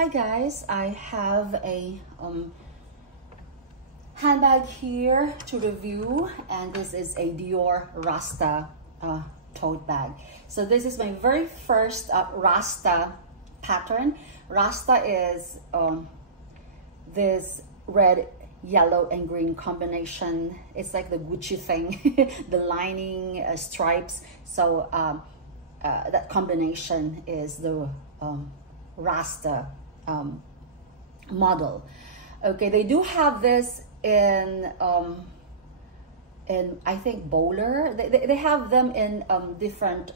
Hi guys, I have a handbag here to review, and this is a Dior Rasta tote bag. So this is my very first Rasta pattern. Rasta is this red, yellow and green combination. It's like the Gucci thing, the lining, stripes. So that combination is the Rasta model. Okay, they do have this in I think bowler. They have them in different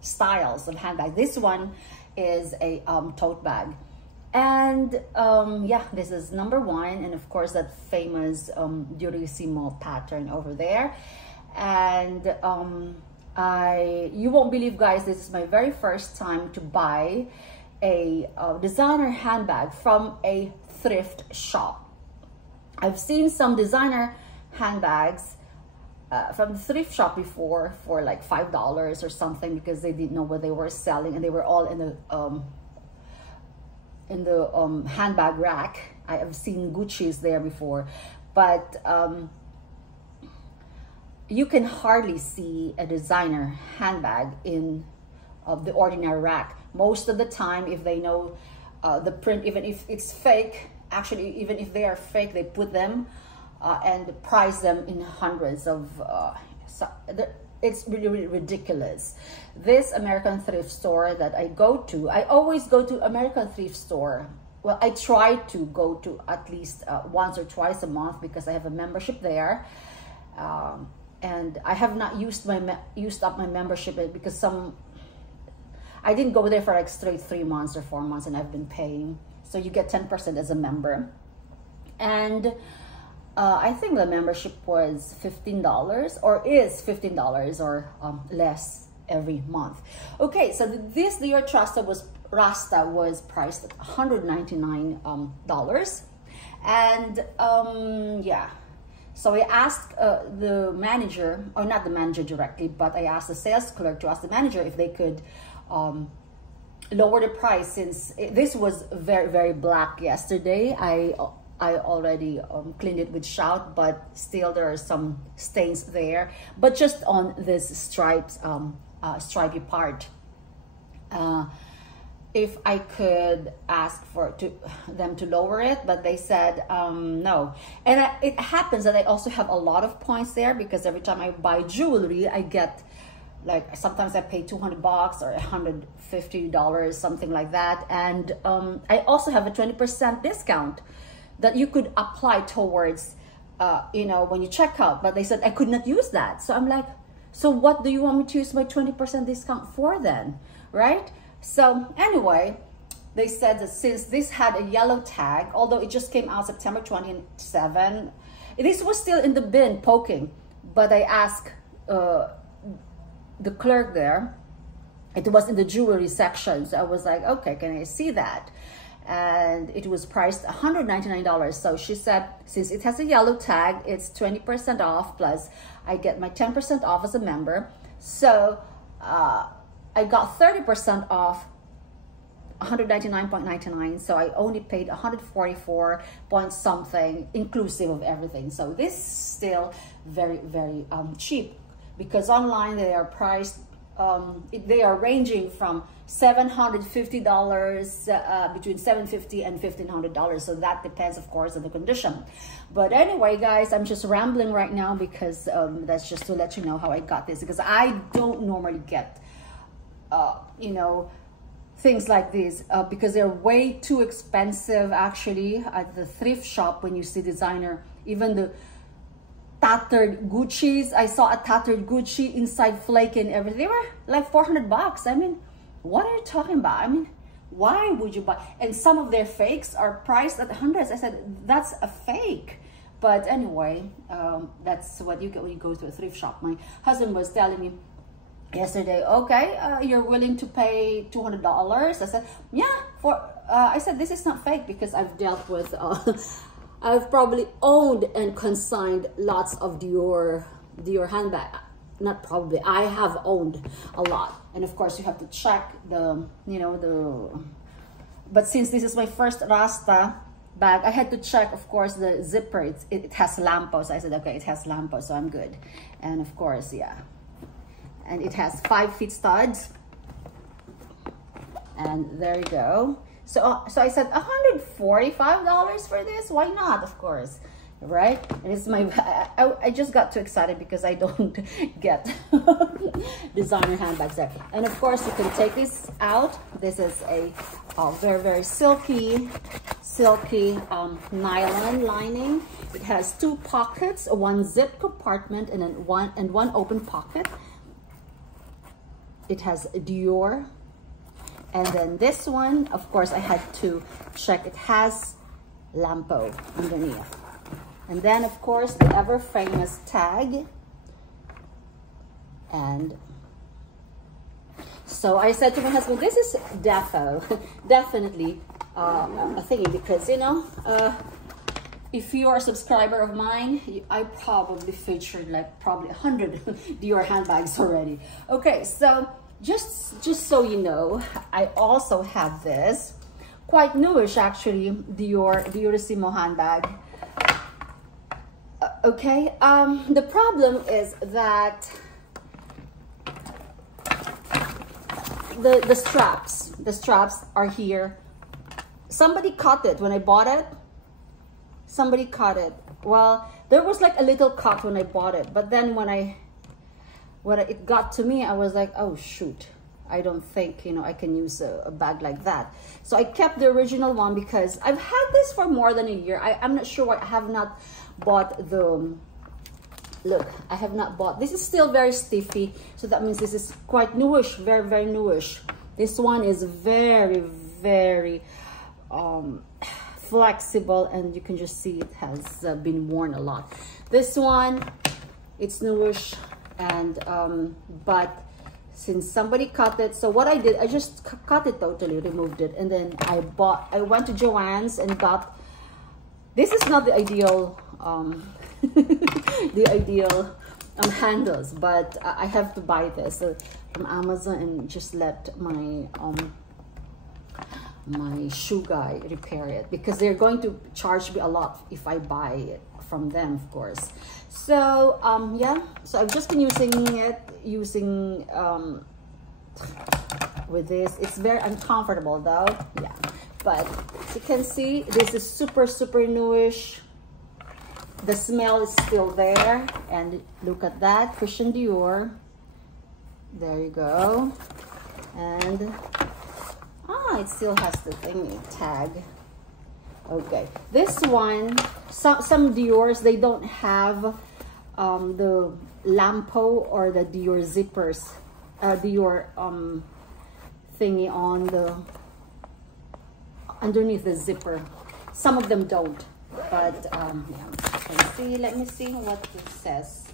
styles of handbag. This one is a tote bag, and yeah, this is number one, and of course that famous Durissimo pattern over there. And you won't believe, guys, this is my very first time to buy a designer handbag from a thrift shop. I've seen some designer handbags from the thrift shop before for like $5 or something, because they didn't know what they were selling, and they were all in the handbag rack. I have seen Gucci's there before, but you can hardly see a designer handbag in the ordinary rack. Most of the time, if they know the print, even if it's fake, actually, even if they are fake, they put them and price them in hundreds of, it's really, really ridiculous. This American thrift store that I go to, I always go to American thrift store. Well, I try to go to at least once or twice a month because I have a membership there. And I have not used up my membership because I didn't go there for like straight 3 months or 4 months, and I've been paying. So you get 10% as a member. And I think the membership was $15 or is $15 or less every month. Okay, so this Dior Rasta was priced at $199. And yeah. So I asked the manager, or not the manager directly, but I asked the sales clerk to ask the manager if they could lower the price, since this was very, very black yesterday. I already cleaned it with Shout, but still there are some stains there, but just on this stripy part. If I could ask them to lower it, but they said no. And it happens that I also have a lot of points there, because every time I buy jewelry, I get, like, sometimes I pay $200 or $150, something like that. And I also have a 20% discount that you could apply towards, you know, when you check out. But they said I could not use that. So I'm like, so what do you want me to use my 20% discount for then, right? So anyway, they said that since this had a yellow tag, although it just came out September 27, this was still in the bin poking. But I asked the clerk there, it was in the jewelry section. So I was like, okay, can I see that? And it was priced $199. So she said, since it has a yellow tag, it's 20% off, plus I get my 10% off as a member. So I got 30% off, $199.99. So I only paid $144 point something, inclusive of everything. So this is still very, very cheap, because online they are priced, they are ranging from $750, between $750 and $1,500. So that depends, of course, on the condition. But anyway, guys, I'm just rambling right now because that's just to let you know how I got this, because I don't normally get you know, things like this because they're way too expensive actually at the thrift shop. When you see designer, even the tattered Gucci's, I saw a tattered Gucci inside flaky and everything, they were like $400. I mean, what are you talking about? I mean, why would you buy? And some of their fakes are priced at hundreds. I said, that's a fake. But anyway, that's what you get when you go to a thrift shop. My husband was telling me yesterday, okay, you're willing to pay $200? I said, yeah. I said, this is not fake, because I've dealt with I've probably owned and consigned lots of Dior handbag. Not probably, I have owned a lot. And of course you have to check the, you know, But since this is my first Rasta bag, I had to check, of course, the zipper. It has Lampo, so I said, okay, it has Lampo, so I'm good. And of course, yeah. And it has 5 feet studs. And there you go. So I said $145 for this. Why not? Of course, right? And it's my. I just got too excited because I don't get designer handbags there. And of course, you can take this out. This is a very silky nylon lining. It has 2 pockets, 1 zip compartment, and then one open pocket. It has Dior. And then this one, of course, I had to check. It has Lampo underneath. And then, of course, the ever famous tag. And so I said to my husband, this is definitely a thingy, because, you know, if you're a subscriber of mine, I probably featured like probably 100 Dior handbags already. Okay, so just so you know, I also have this quite newish, actually, Diorissimo handbag. Okay, the problem is that the straps are here. Somebody cut it when I bought it. Somebody cut it. Well, there was like a little cut when I bought it, but then when it got to me, I was like, oh shoot, I don't think, you know, I can use a bag like that. So I kept the original one because I've had this for more than a year. I'm not sure why I have not bought the, look, I have not bought, this is still very stiffy. So that means this is quite newish, very newish. This one is very flexible, and you can just see it has been worn a lot. This one, it's newish, and but since somebody cut it, so what I did, I just cut it totally, removed it, and then I went to Joann's and got, this is not the ideal handles, but I have to buy this from Amazon and just let my my shoe guy repair it, because they're going to charge me a lot if I buy it from them, of course. So yeah, so I've just been using it with this. It's very uncomfortable though, yeah, but as you can see, this is super newish. The smell is still there, and look at that, Christian Dior. There you go. And it still has the thingy tag. Okay, this one, some Diors, they don't have the Lampo or the Dior zippers, Dior thingy on the underneath the zipper. Some of them don't, but yeah. Let me see what it says.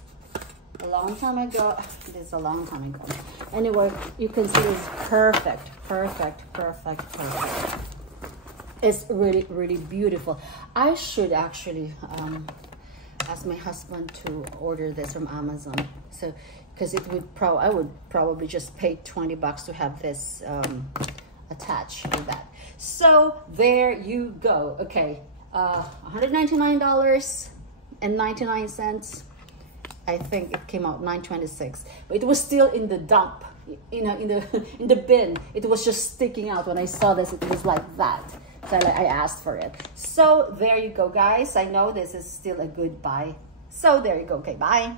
A long time ago, this is a long time ago. Anyway, you can see it's perfect. It's really beautiful. I should actually ask my husband to order this from Amazon, so because it would I would probably just pay $20 to have this attached to that. So there you go. Okay, $199.99. I think it came out $9.26, but it was still in the dump, you know, in the bin. It was just sticking out. When I saw this, it was like that. So I asked for it. So there you go, guys. I know this is still a good buy. So there you go. Okay, bye.